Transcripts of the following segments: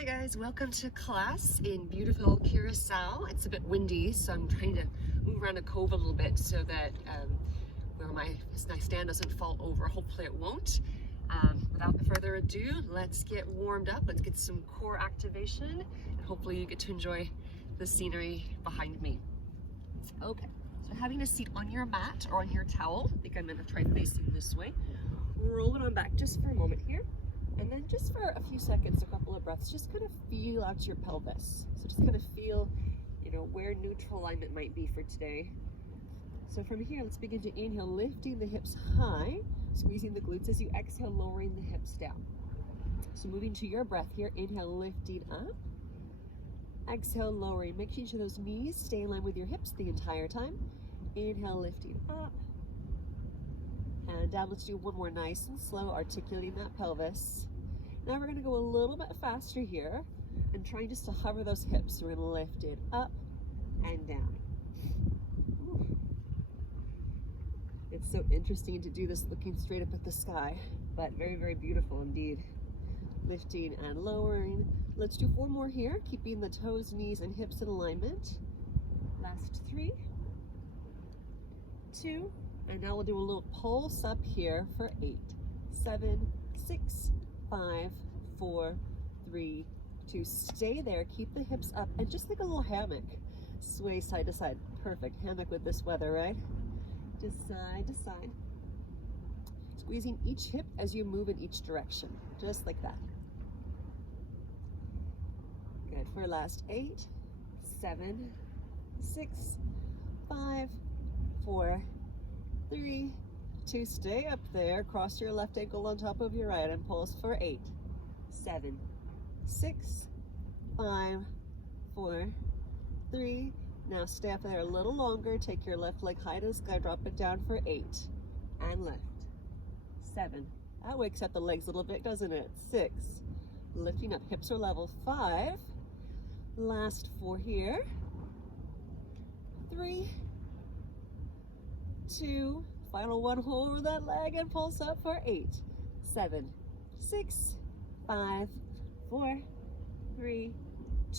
Hi guys, welcome to class in beautiful Curaçao. It's a bit windy, so I'm trying to move around a cove a little bit so that where my stand doesn't fall over. Hopefully it won't. Without further ado, let's get warmed up. Let's get some core activation, and hopefully you get to enjoy the scenery behind me. Okay, so having a seat on your mat or on your towel, I think I'm gonna try facing this way. Roll it on back just for a moment here. And then just for a few seconds, a couple of breaths, just kind of feel out your pelvis. So just kind of feel, where neutral alignment might be for today. So from here, let's begin to inhale, lifting the hips high, squeezing the glutes as you exhale, lowering the hips down. So moving to your breath here, inhale, lifting up. Exhale, lowering, making sure those knees stay in line with your hips the entire time. Inhale, lifting up. And down, let's do one more nice and slow, articulating that pelvis. Now we're gonna go a little bit faster here and trying just to hover those hips. So we're gonna lift it up and down. Ooh. It's so interesting to do this looking straight up at the sky, but very, very beautiful indeed. Lifting and lowering. Let's do 4 more here, keeping the toes, knees, and hips in alignment. Last 3, 2, and now we'll do a little pulse up here for 8, 7, 6, 5, 4, 3, 2. Stay there, keep the hips up, and just like a little hammock. Sway side to side. Perfect hammock with this weather, right? Just side to side. Squeezing each hip as you move in each direction, just like that. Good. For last 8, 7, 6, 5, 4, 3, 2, stay up there, cross your left ankle on top of your right and pulse for 8, 7, 6, 5, 4, 3, now stay up there a little longer, take your left leg high to the sky, drop it down for 8, and lift, 7, that wakes up the legs a little bit, doesn't it, 6, lifting up, hips are level, 5, last 4 here, 3, 2, final one, hold over that leg and pulse up for 8, 7, 6, 5, 4, 3,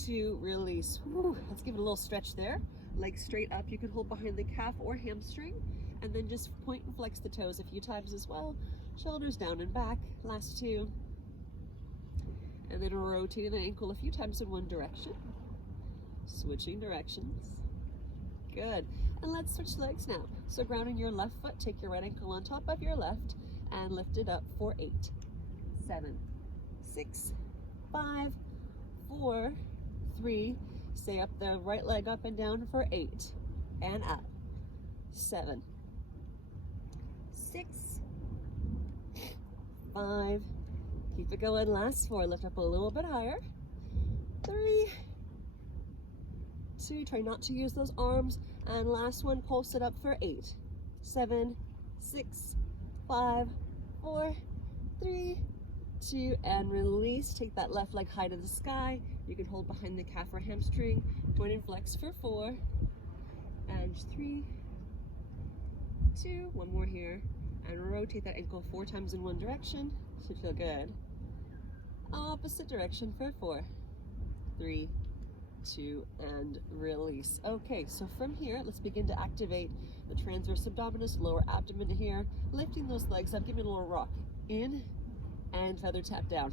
2, release. Whew. Let's give it a little stretch there. Legs straight up. You can hold behind the calf or hamstring, and then just point and flex the toes a few times as well. Shoulders down and back. Last 2. And then rotating the ankle a few times in one direction. Switching directions. Good. And let's switch legs now. So grounding your left foot, take your right ankle on top of your left and lift it up for 8, 7, 6, 5, 4, 3. Stay up the right leg up and down for 8 and up. 7, 6, 5. Keep it going. Last 4. Lift up a little bit higher. 3, 2. Try not to use those arms. And last one, pulse it up for 8, 7, 6, 5, 4, 3, 2, and release. Take that left leg high to the sky. You can hold behind the calf or hamstring. Join and flex for 4, and 3, 2, one more here, and rotate that ankle 4 times in one direction. Should feel good. Opposite direction for 4, 3, 2, and release. Okay, so from here, let's begin to activate the transverse abdominis, lower abdomen here, lifting those legs up, give me a little rock. In and feather tap down.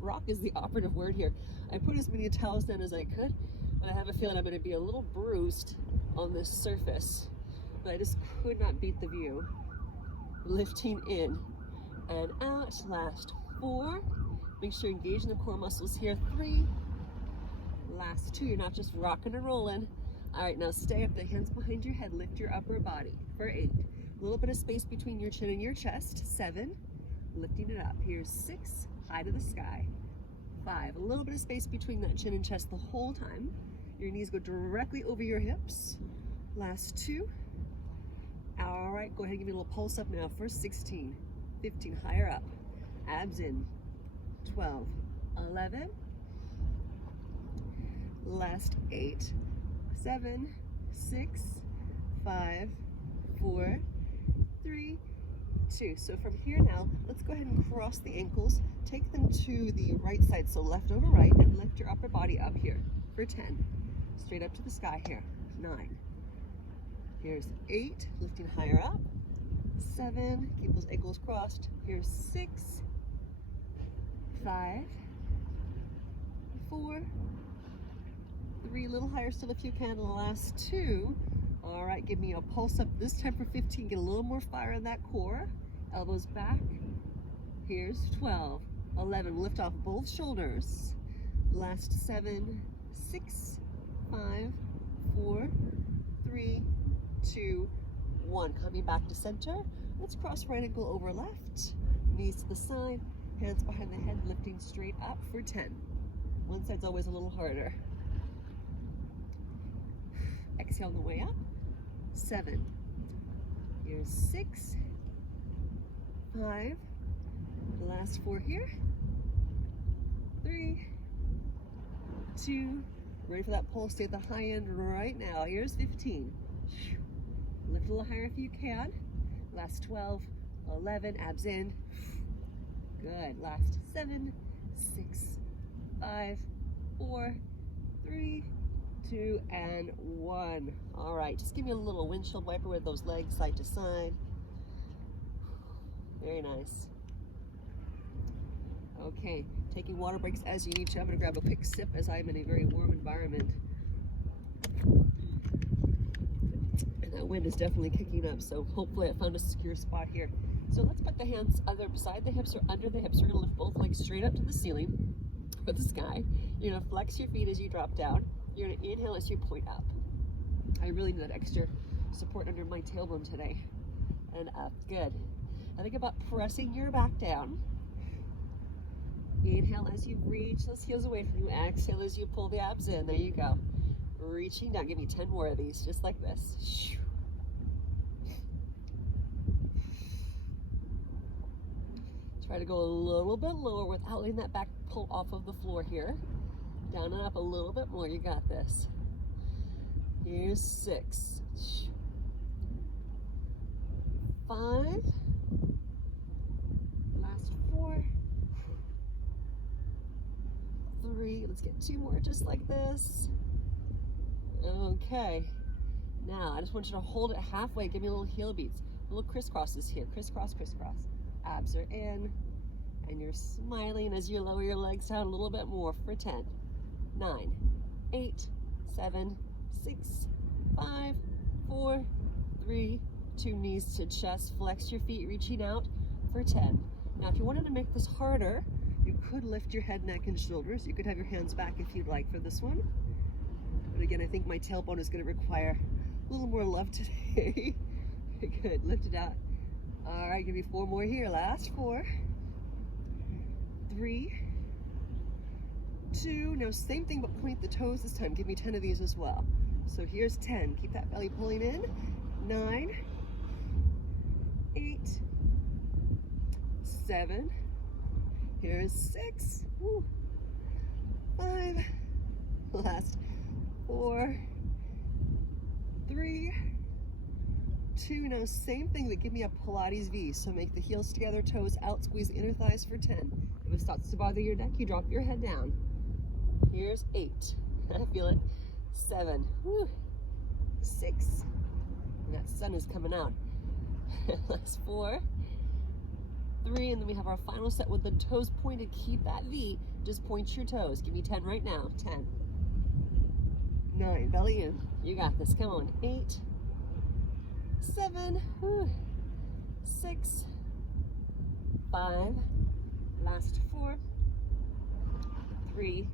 Rock is the operative word here. I put as many towels down as I could, but I have a feeling I'm going to be a little bruised on this surface, but I just could not beat the view. Lifting in and out. Last 4. Make sure you're engaging the core muscles here. 3. Last 2, you're not just rocking and rolling. All right, now stay up, the hands behind your head, lift your upper body for 8. A little bit of space between your chin and your chest. 7, lifting it up. Here's 6, high to the sky. 5, a little bit of space between that chin and chest the whole time. Your knees go directly over your hips. Last 2. All right, go ahead and give me a little pulse up now for 16, 15, higher up. Abs in. 12, 11, last 8, 7, 6, 5, 4, 3, 2. So from here now, let's go ahead and cross the ankles, take them to the right side, so left over right, and lift your upper body up here for 10. Straight up to the sky here, 9. Here's 8, lifting higher up. 7, keep those ankles crossed. Here's 6, 5, 4, 3, a little higher still if you can, the last 2. All right, give me a pulse up this time for 15, get a little more fire in that core. Elbows back. Here's 12, 11, lift off both shoulders. Last 7, 6, 5, 4, 3, 2, 1. Coming back to center. Let's cross right ankle over left. Knees to the side, hands behind the head, lifting straight up for 10. One side's always a little harder. Exhale on the way up. 7. Here's 6, 5. The last 4 here. 3, 2. Ready for that pulse. Stay at the high end right now. Here's 15. Lift a little higher if you can. Last 12, 11, abs in. Good. Last 7, 6, 5, 4, 3, 2, and 1. All right, just give me a little windshield wiper with those legs side to side. Very nice. Okay, taking water breaks as you need to. I'm going to grab a quick sip as I'm in a very warm environment. And that wind is definitely kicking up, so hopefully I found a secure spot here. So let's put the hands either beside the hips or under the hips. We're going to lift both legs straight up to the ceiling or the sky. You're going to flex your feet as you drop down. You're going to inhale as you point up. I really need that extra support under my tailbone today. And up. Good. Now think about pressing your back down. Inhale as you reach those heels away from you. Exhale as you pull the abs in. There you go. Reaching down. Give me 10 more of these, just like this. Try to go a little bit lower without letting that back pull off of the floor here. Down and up a little bit more. You got this. Here's 6. 5. Last 4. 3. Let's get 2 more just like this. Okay. Now, I just want you to hold it halfway. Give me a little heel beats. Little crisscrosses here. Crisscross, crisscross. Abs are in. And you're smiling as you lower your legs down a little bit more for 10. 9, 8, 7, 6, 5, 4, 3, 2. Knees to chest. Flex your feet, reaching out for 10. Now, if you wanted to make this harder, you could lift your head, neck, and shoulders. You could have your hands back if you'd like for this one. But again, I think my tailbone is going to require a little more love today. Good. Lift it out. All right, give me 4 more here. Last 4. 3, 2. Now, same thing, but point the toes this time. Give me 10 of these as well. So here's 10. Keep that belly pulling in. 9, 8, 7. Here's 6. Woo. 5. Last 4. 3, 2. Now, same thing, but give me a Pilates V. So make the heels together, toes out, squeeze the inner thighs for 10. If it starts to bother your neck, you drop your head down. Here's 8. I feel it. 7. Woo. 6. And that sun is coming out. Last 4. 3, and then we have our final set with the toes pointed. Keep that V. Just point your toes. Give me 10 right now. 10. 9. Belly in. You got this. Come on. 8. 7. 6. 5. Last 4. 3.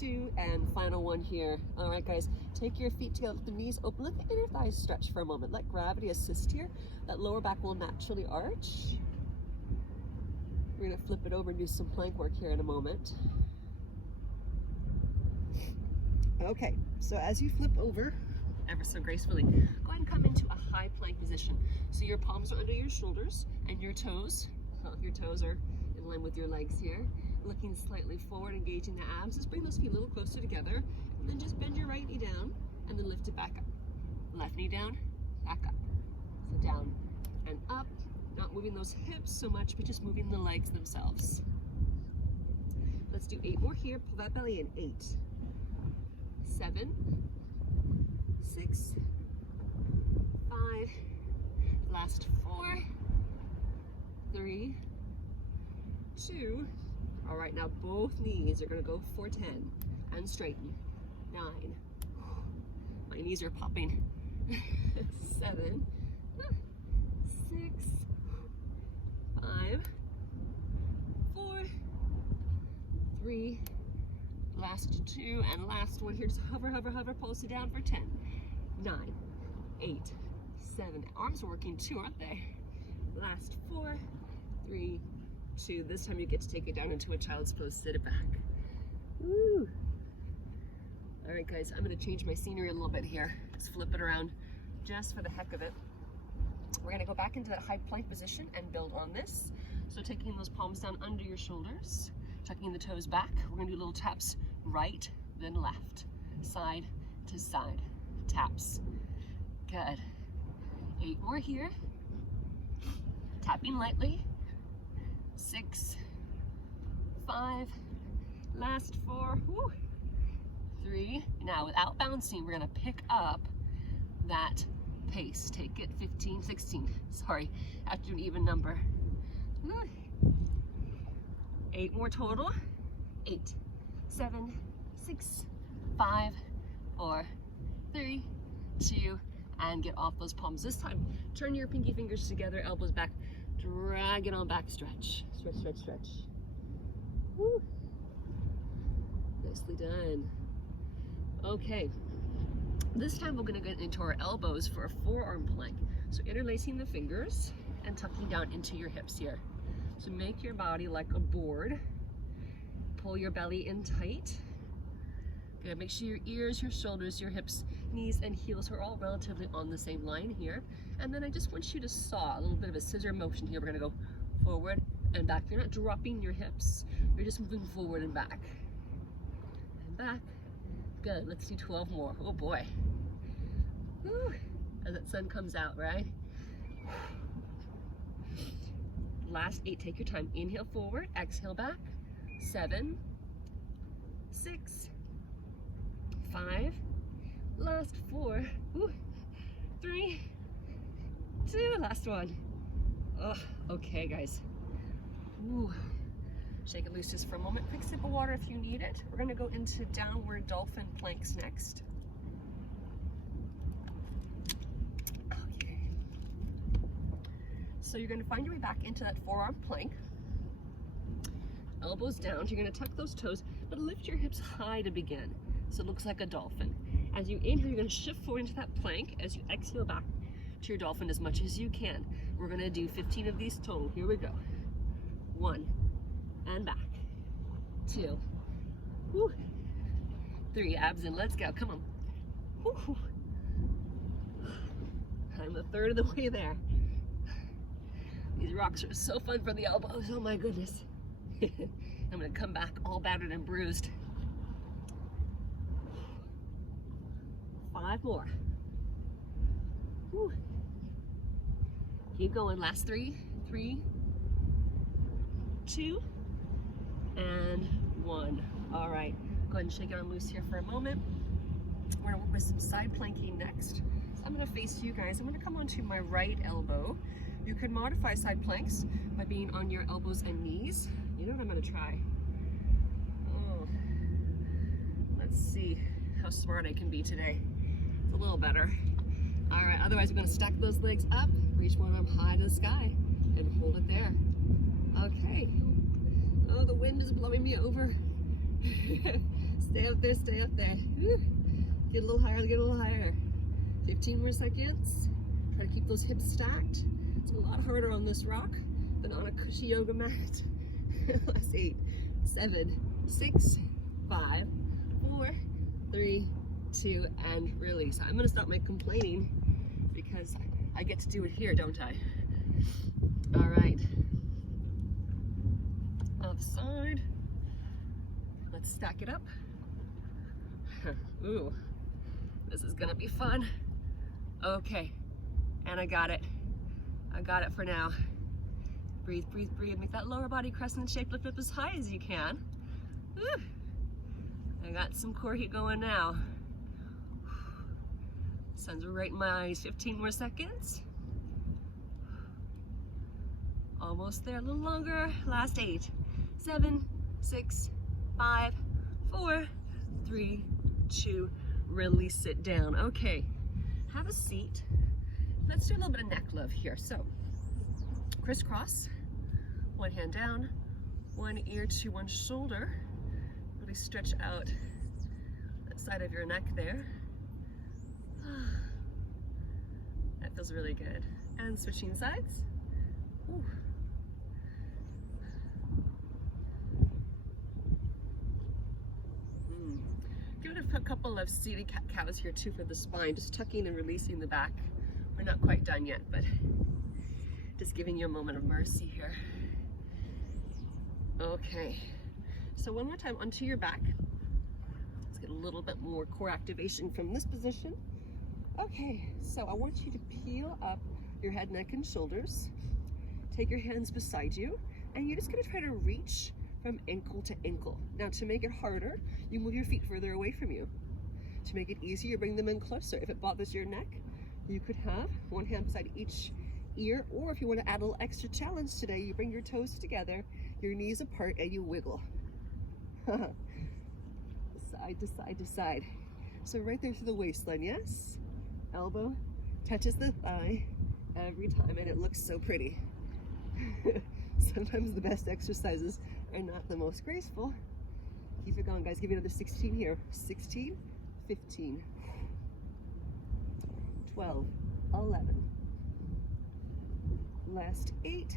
2, and final one here. All right, guys, take your feet to the knees open. Let the inner thighs stretch for a moment. Let gravity assist here. That lower back will naturally arch. We're gonna flip it over and do some plank work here in a moment. Okay, so as you flip over, ever so gracefully, go ahead and come into a high plank position. So your palms are under your shoulders and your toes are in line with your legs here. Looking slightly forward, engaging the abs. Just bring those feet a little closer together, and then just bend your right knee down, and then lift it back up. Left knee down, back up. So down and up. Not moving those hips so much, but just moving the legs themselves. 8 more here, pull that belly in. 8, 7, 6, 5, last 4, 3, 2. All right, now both knees are gonna go for 10 and straighten. 9, my knees are popping. 7, 6, 5, 4, 3, last 2, and last one here. Just hover, hover, hover, pulse it down for 10, 9, 8, 7. Arms are working too, aren't they? Last 4, 3, 2. This time you get to take it down into a child's pose. Sit it back. Woo. All right, guys, I'm gonna change my scenery a little bit here. Just flip it around just for the heck of it. We're gonna go back into that high plank position and build on this. So taking those palms down under your shoulders, tucking the toes back. We're gonna do little taps, right, then left, side to side, taps. Good. 8 more here. Tapping lightly. 6, 5, last 4, woo, 3. Now without bouncing, we're gonna pick up that pace. Take it 15, 16, sorry, I have to do an even number. 8 more total. 8, 7, 6, 5, 4, 3, 2, and get off those palms. This time, turn your pinky fingers together, elbows back, drag it on back, stretch, stretch, stretch, stretch. Woo. Nicely done. Okay, this time we're gonna get into our elbows for a forearm plank. So interlacing the fingers and tucking down into your hips here. So make your body like a board. Pull your belly in tight. Good, make sure your ears, your shoulders, your hips, knees, and heels are all relatively on the same line here. And then I just want you to saw a little bit of a scissor motion here. We're gonna go forward and back. You're not dropping your hips. You're just moving forward and back. And back. Good, let's do 12 more. Oh boy. Woo. As that sun comes out, right? Last 8, take your time. Inhale forward, exhale back. 7, 6, 5, last 4, woo, 3, 2, last one. Oh, okay, guys. Ooh. Shake it loose just for a moment. Quick sip of water if you need it. We're gonna go into downward dolphin planks next. Okay. So you're gonna find your way back into that forearm plank. Elbows down, you're gonna tuck those toes, but lift your hips high to begin. So it looks like a dolphin. As you inhale, you're gonna shift forward into that plank. As you exhale back to your dolphin as much as you can. We're gonna do 15 of these total. Here we go. 1, and back. 2, woo. 3, abs in, let's go, come on. Woo. I'm a third of the way there. These rocks are so fun for the elbows, oh my goodness. I'm gonna come back all battered and bruised. 5 more. Woo. Keep going, last 3, 3, 2, and 1. All right, go ahead and shake it on loose here for a moment. We're gonna work with some side planking next. So I'm gonna face you guys. I'm gonna come onto my right elbow. You can modify side planks by being on your elbows and knees. You know what I'm gonna try? Oh, let's see how smart I can be today. It's a little better. All right, otherwise we're gonna stack those legs up, reach one arm high to the sky, and hold it there. Okay. Oh, the wind is blowing me over. Stay up there, stay up there. Whew. Get a little higher, get a little higher. 15 more seconds. Try to keep those hips stacked. It's a lot harder on this rock than on a cushy yoga mat. Last 8, 7, 6, 5, 4, 3, 2, and release. I'm gonna stop my complaining because I get to do it here, don't I? All right. Other side. Let's stack it up. Ooh, this is gonna be fun. Okay, and I got it. I got it for now. Breathe, breathe, breathe. Make that lower body crescent shape lift up as high as you can. Whew. I got some core heat going now. Sun's right in my eyes. 15 more seconds. Almost there, a little longer. Last 8, 7, 6, 5, 4, 3, 2, release it down. Okay, have a seat. Let's do a little bit of neck love here. So, crisscross, one hand down, one ear to one shoulder. Really stretch out that side of your neck there. That feels really good. And switching sides. Ooh. Give it a couple of seated cat-cows here too for the spine, just tucking and releasing the back. We're not quite done yet, but just giving you a moment of mercy here. Okay, so one more time onto your back. Let's get a little bit more core activation from this position. Okay, so I want you to peel up your head, neck, and shoulders. Take your hands beside you, and you're just gonna try to reach from ankle to ankle. Now, to make it harder, you move your feet further away from you. To make it easier, bring them in closer. If it bothers your neck, you could have one hand beside each ear, or if you want to add a little extra challenge today, you bring your toes together, your knees apart, and you wiggle. Side to side to side. So right there through the waistline, yes? Elbow touches the thigh every time, and it looks so pretty. Sometimes the best exercises are not the most graceful. Keep it going, guys. Give me another 16 here. 16, 15, 12, 11. Last 8,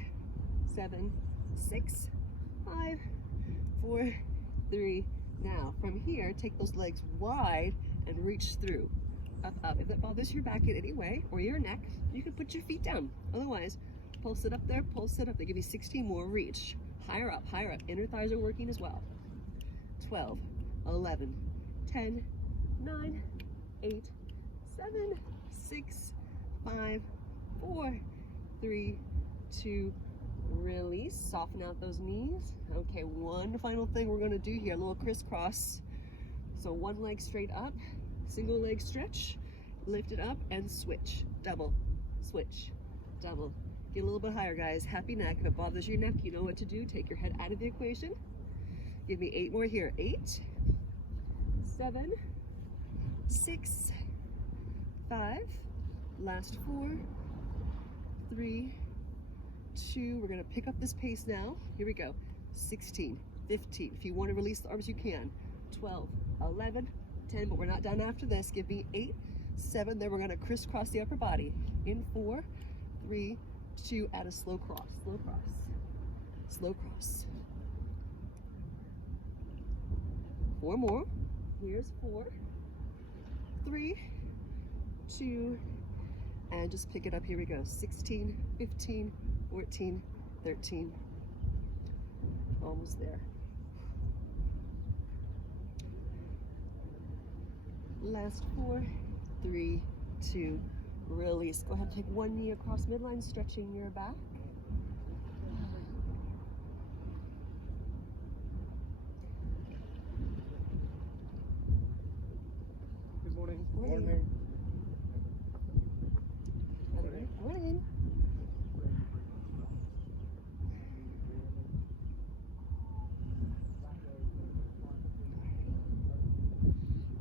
7, 6, 5, 4, 3. Now, from here, take those legs wide and reach through. Up, up. If that bothers your back in any way, or your neck, you can put your feet down. Otherwise, pulse it up there, pulse it up. They give you 16 more. Reach. Higher up, higher up. Inner thighs are working as well. 12, 11, 10, 9, 8, 7, 6, 5, 4, 3, 2, release. Soften out those knees. Okay, one final thing we're going to do here, a little crisscross. So one leg straight up, single leg stretch, lift it up and switch. Double, switch, double. Get a little bit higher, guys. Happy neck. If it bothers your neck, you know what to do. Take your head out of the equation. Give me 8 more here. 8, 7, 6, 5, last 4, 3, 2. We're going to pick up this pace now. Here we go. 16, 15. If you want to release the arms, you can. 12, 11, 10, but we're not done after this. Give me 8, 7. Then we're going to crisscross the upper body. In 4, 3, 2, add a slow cross, slow cross, slow cross. 4 more. Here's 4, 3, 2, and just pick it up. Here we go. 16, 15, 14, 13. Almost there. Last 4, 3, 2, release. Go ahead and take one knee across midline, stretching your back. Good morning. Morning. Morning. Morning.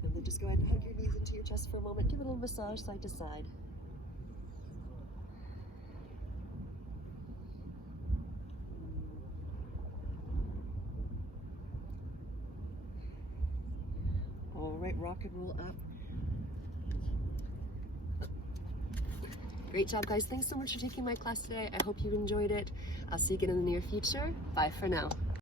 And then just go ahead and hug your knees into your chest for a moment. Give it a little massage side to side. All right, rock and roll up. Great job, guys. Thanks so much for taking my class today. I hope you enjoyed it. I'll see you again in the near future. Bye for now.